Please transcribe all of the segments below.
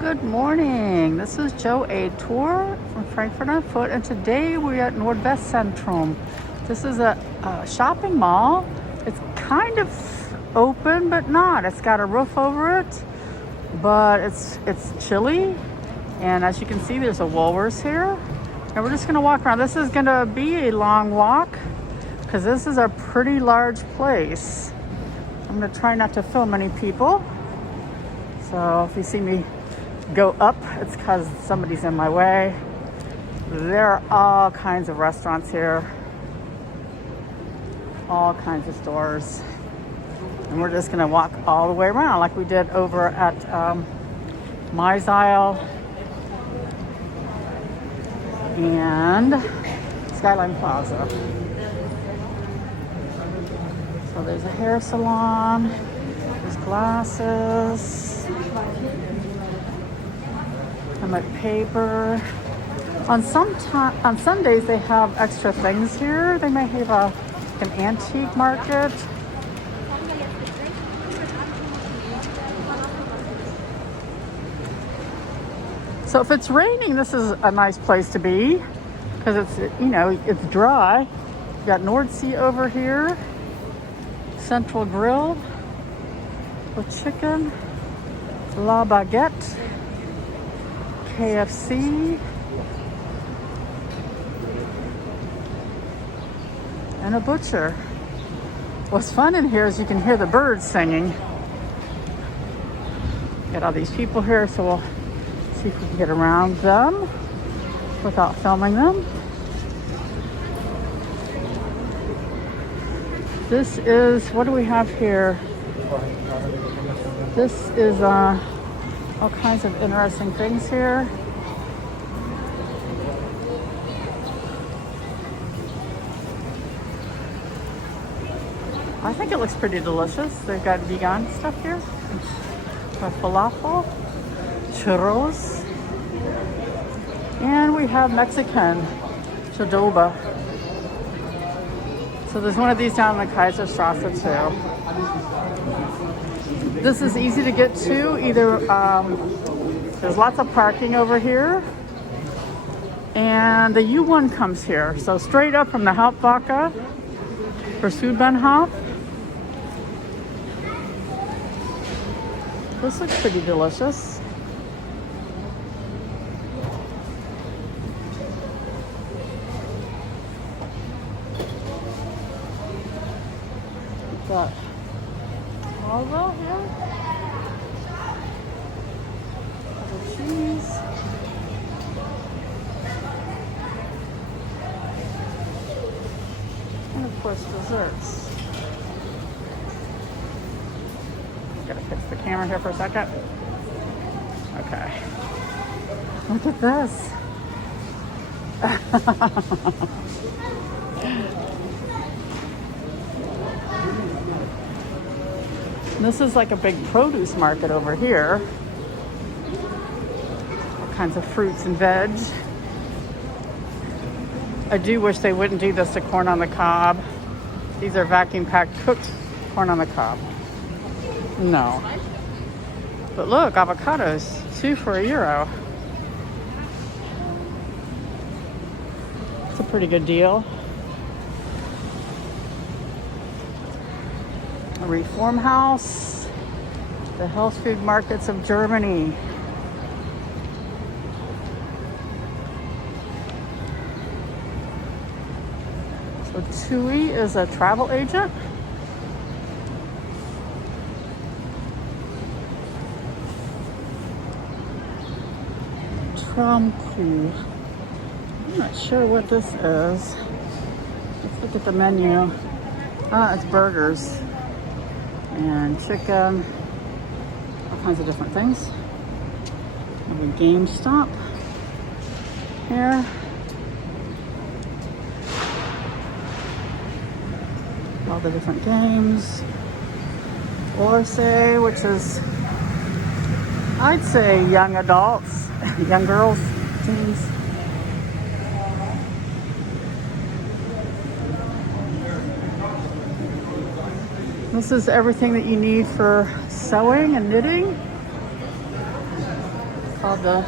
Good morning. This is Joe A Tour from Frankfurt on Foot, and today we're at Nordwest Zentrum. This is a shopping mall. It's kind of open, but not. It's got a roof over it, but it's chilly. And as you can see, there's a Woolworths here, and we're just going to walk around. This is going to be a long walk because this is a pretty large place. I'm going to try not to film any people. So if you see me go up, it's because somebody's in my way. There are all kinds of restaurants here, all kinds of stores, and we're just gonna walk all the way around like we did over at Mize Aisle and Skyline Plaza. So there's a hair salon, there's glasses, and like paper. On Sundays they have extra things here. They may have an antique market. So if it's raining, this is a nice place to be because it's dry. You got Nordsee over here, Central Grill with chicken, La Baguette, KFC, and a butcher. What's fun in here is you can hear the birds singing. Got all these people here, so we'll see if we can get around them without filming them. This is, what do we have here? This is all kinds of interesting things here. I think it looks pretty delicious. They've got vegan stuff here. Falafel, churros, and we have Mexican chadoba. So there's one of these down in the Kaiserstrasse too. This is easy to get to. Either there's lots of parking over here, and the U1 comes here. So straight up from the Hauptwache for Südbahnhof. This looks pretty delicious. Got Mooloo here. Other cheese. And of course desserts. Gotta fix the camera here for a second. Okay. Look at this. This is like a big produce market over here. All kinds of fruits and veg. I do wish they wouldn't do this to corn on the cob. These are vacuum packed cooked corn on the cob. No. But look, avocados, 2 for €1. It's a pretty good deal. A Reform House, the health food markets of Germany. So TUI is a travel agent. I'm not sure what this is. Let's look at the menu. It's burgers and chicken, all kinds of different things. We have a GameStop here. All the different games. Orsay, which is, I'd say, young adults, young girls, teens. This is everything that you need for sewing and knitting. called the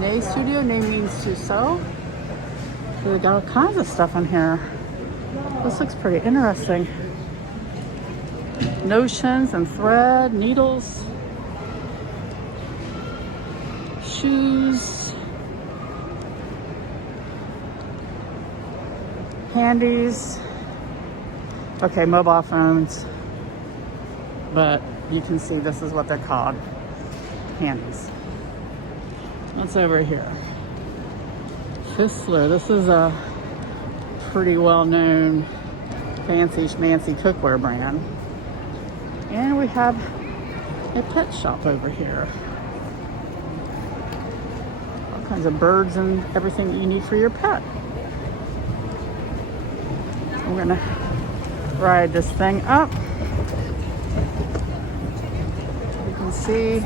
Nay Studio. Nay means to sew. So they got all kinds of stuff in here. This looks pretty interesting. Notions and thread, needles, shoes, handies. Okay, mobile phones. But you can see this is what they're called. Handies. What's over here? Fissler. This is a pretty well-known fancy schmancy cookware brand. And we have a pet shop over here. All kinds of birds and everything that you need for your pet. So we're gonna ride this thing up. You can see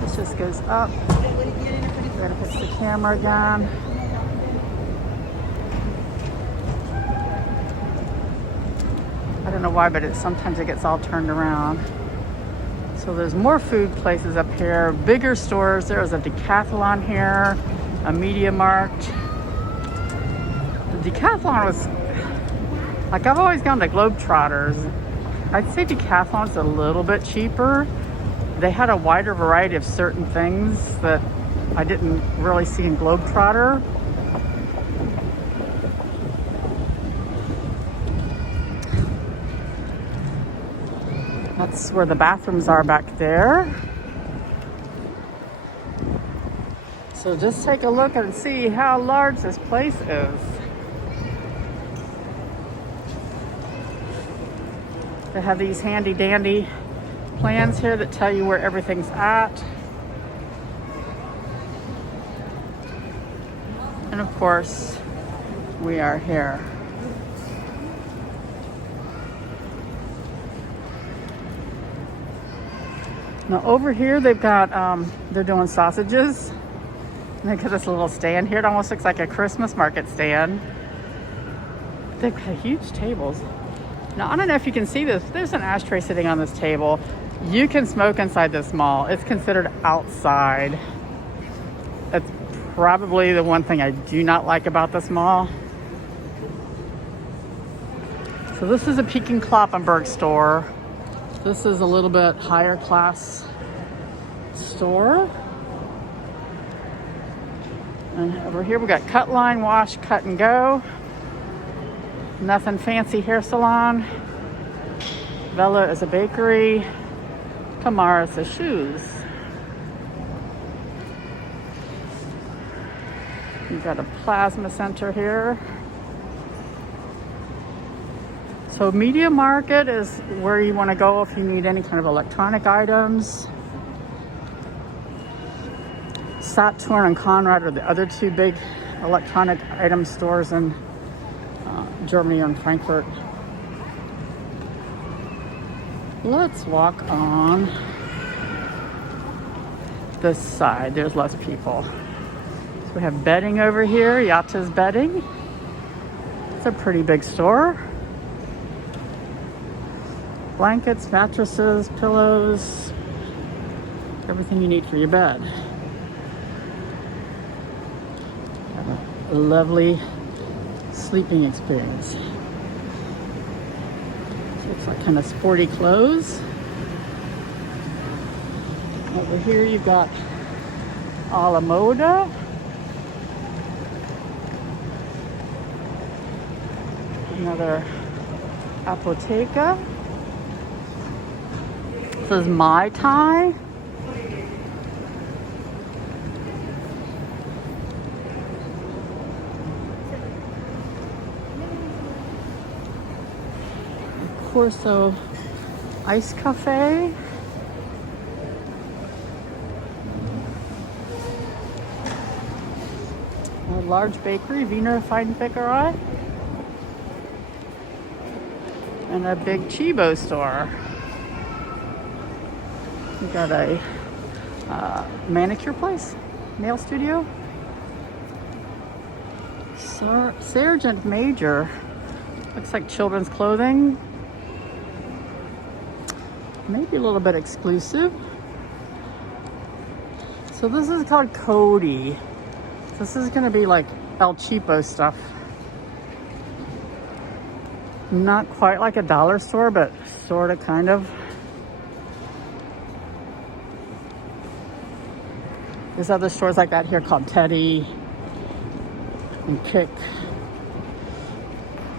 this just goes up. We're gonna hit the camera again. I don't know why, but sometimes it gets all turned around. So there's more food places up here, bigger stores. There's a Decathlon here, a Media Markt. The Decathlon was, like, I've always gone to Globetrotters. I'd say Decathlon's a little bit cheaper. They had a wider variety of certain things that I didn't really see in Globetrotter. That's where the bathrooms are back there. So just take a look and see how large this place is. They have these handy dandy plans here that tell you where everything's at. And of course, we are here. Now over here they've got, they're doing sausages. And they got this little stand here. It almost looks like a Christmas market stand. They've got huge tables. Now I don't know if you can see this. There's an ashtray sitting on this table. You can smoke inside this mall. It's considered outside. That's probably the one thing I do not like about this mall. So this is a Peking Kloppenburg store. This is a little bit higher class store. And over here we got Cut Line, Wash, Cut and Go. Nothing Fancy Hair Salon. Vella is a bakery. Tamara's a shoes. You've got a plasma center here. So Media Market is where you want to go if you need any kind of electronic items. Saturn and Conrad are the other two big electronic item stores in Germany and Frankfurt. Let's walk on this side. There's less people. So we have bedding over here, Yatta's Bedding. It's a pretty big store. Blankets, mattresses, pillows, everything you need for your bed. Have a lovely sleeping experience. Looks like kind of sporty clothes. Over here you've got Lamoda. Another Apotheca. This is Mai Tai. Corso Ice Cafe. A large bakery, Wiener Feinbäckerei. And a big Chibo store. We got a manicure place, nail studio. Sergeant Major. Looks like children's clothing. Maybe a little bit exclusive. So this is called Cody. This is gonna be like El Cheapo stuff. Not quite like a dollar store, but sort of, kind of. There's other stores like that here called Teddy and Kick.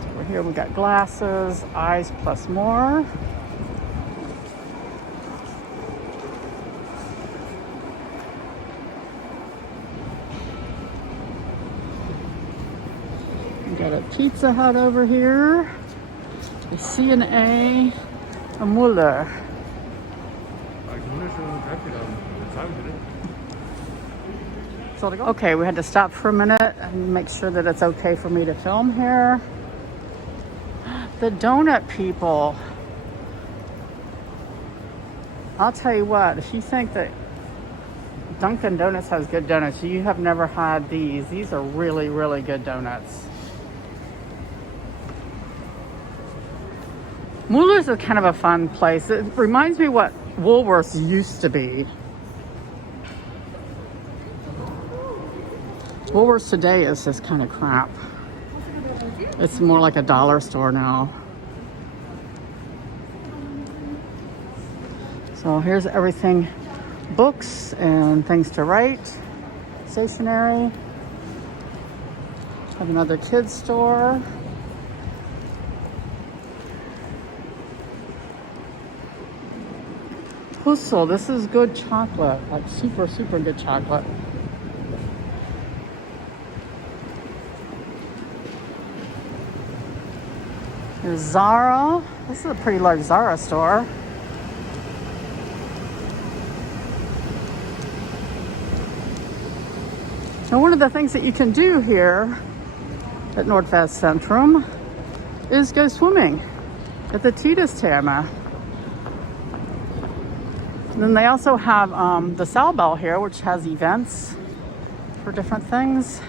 Over here we got glasses, Eyes Plus More. We got a Pizza Hut over here, a C&A, a Mooloo. Okay, we had to stop for a minute and make sure that it's okay for me to film here. The donut people. I'll tell you what, if you think that Dunkin' Donuts has good donuts, you have never had these. These are really, really good donuts. Mooloo is kind of a fun place. It reminds me what Woolworths used to be. Woolworths today is just kind of crap. It's more like a dollar store now. So here's everything, books and things to write, stationery. Have another kids store. Puzzle, this is good chocolate, like super, super good chocolate. Here's Zara. This is a pretty large Zara store. Now, one of the things that you can do here at Nordwest Zentrum is go swimming at the Decathlon. And then they also have the Salbell here, which has events for different things.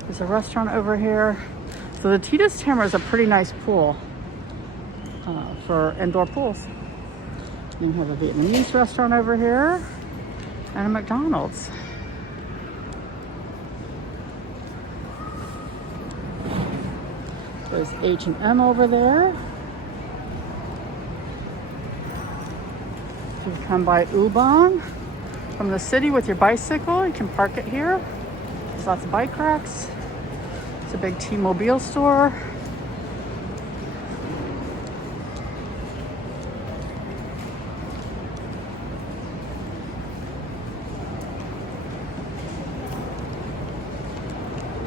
There's a restaurant over here. So the Decathlon is a pretty nice pool for indoor pools. You have a Vietnamese restaurant over here and a McDonald's. There's H&M over there. So you come by U-Bahn from the city with your bicycle. You can park it here. There's lots of bike racks. It's a big T-Mobile store.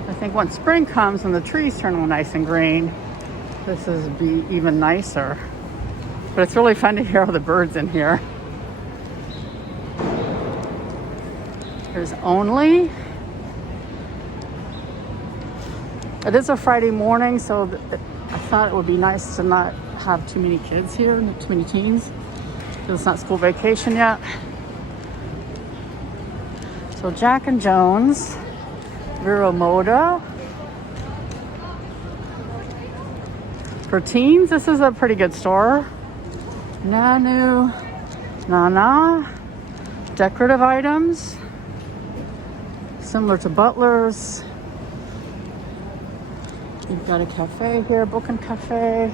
I think once spring comes and the trees turn all nice and green, this is be even nicer. But it's really fun to hear all the birds in here. There's Only. It is a Friday morning, so I thought it would be nice to not have too many kids here, too many teens, because it's not school vacation yet. So Jack and Jones, Lamoda. For teens, this is a pretty good store. Nanu, Nana, decorative items, similar to Butler's. We've got a cafe here, Book and Cafe.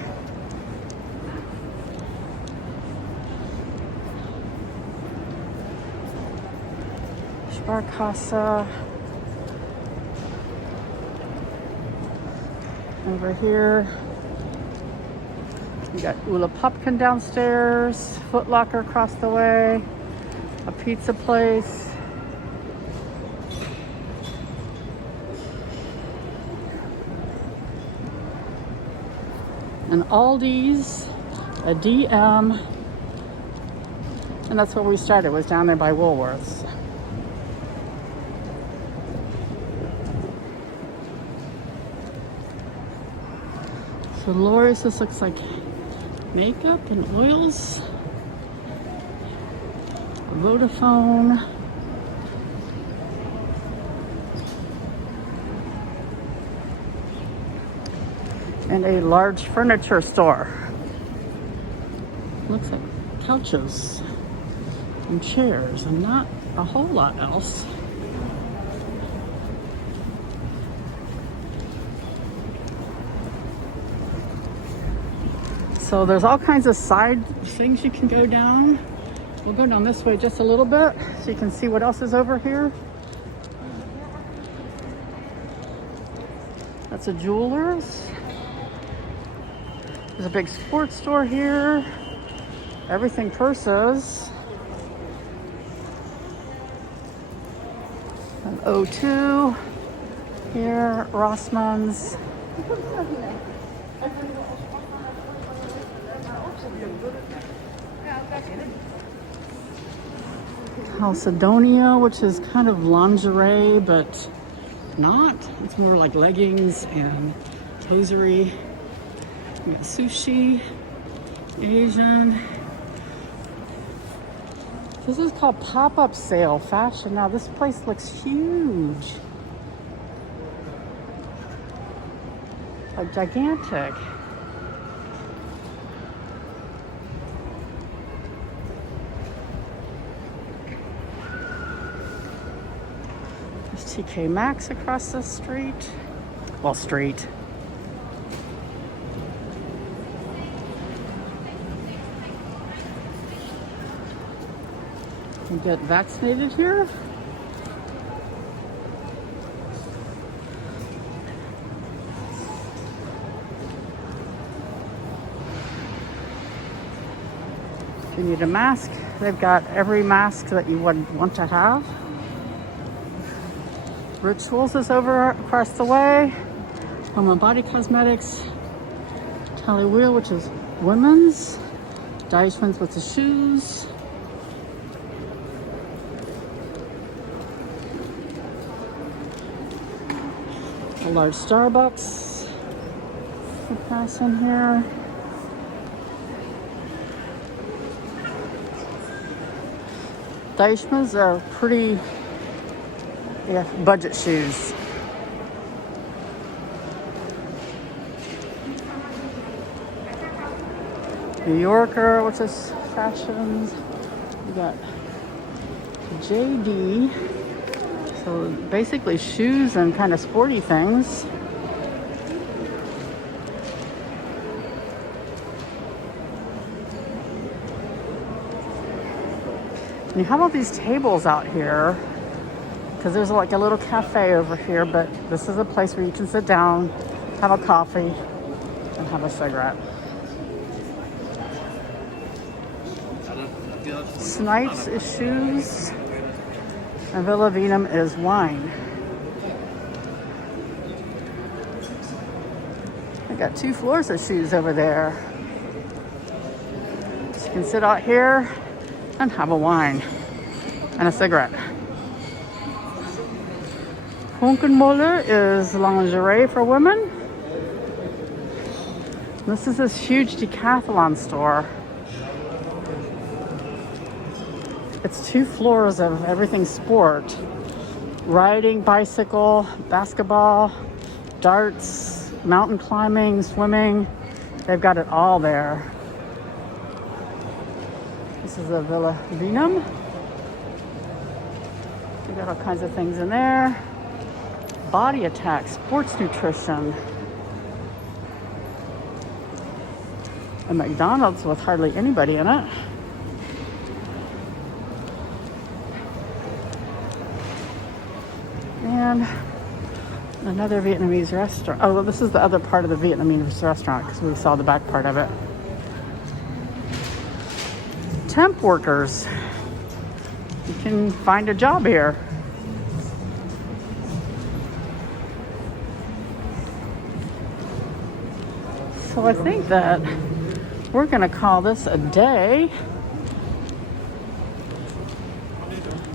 Sparkasse. Over here, we got Ula Popkin downstairs, Foot Locker across the way, a pizza place. An Aldi's, a DM, and that's where we started, was down there by Woolworths. So Lori's, this looks like makeup and oils. Vodafone. And a large furniture store. Looks like couches and chairs and not a whole lot else. So there's all kinds of side things you can go down. We'll go down this way just a little bit so you can see what else is over here. That's a jeweler's. There's a big sports store here. Everything purses. An O2 here, Rossmann's. Calcedonia, which is kind of lingerie, but not. It's more like leggings and hosiery. We got sushi, Asian. This is called PopUp Sale Fashion. Now this place looks huge. Like gigantic. There's TK Maxx across the street. Well, street. You get vaccinated here. If you need a mask, they've got every mask that you would want to have. Rituals is over across the way. Home and Body Cosmetics. Tally Wheel, which is women's. Deichmann's with the shoes. A large Starbucks. We'll pass in here. Deichmann's are pretty, budget shoes. New Yorker, which is fashions. We got JD. So basically shoes and kind of sporty things. And you have all these tables out here because there's like a little cafe over here, but this is a place where you can sit down, have a coffee, and have a cigarette. Snipes is shoes, and Villa Venom is wine. I got 2 floors of shoes over there. So you can sit out here and have a wine and a cigarette. Mooloo is lingerie for women. This is this huge Decathlon store. It's 2 floors of everything sport. Riding, bicycle, basketball, darts, mountain climbing, swimming. They've got it all there. This is a Villa Venom. We've got all kinds of things in there. Body Attack, sports nutrition. A McDonald's with hardly anybody in it. And another Vietnamese restaurant. Oh, well, this is the other part of the Vietnamese restaurant because we saw the back part of it. Temp workers. You can find a job here. So I think that we're going to call this a day.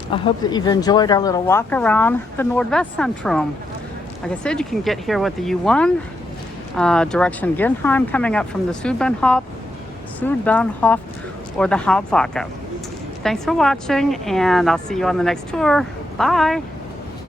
I hope that you've enjoyed our little walk around the Nordwest Zentrum. Like I said, you can get here with the U1, direction Genheim, coming up from the Südbahnhof or the Hauptwache. Thanks for watching, and I'll see you on the next tour. Bye.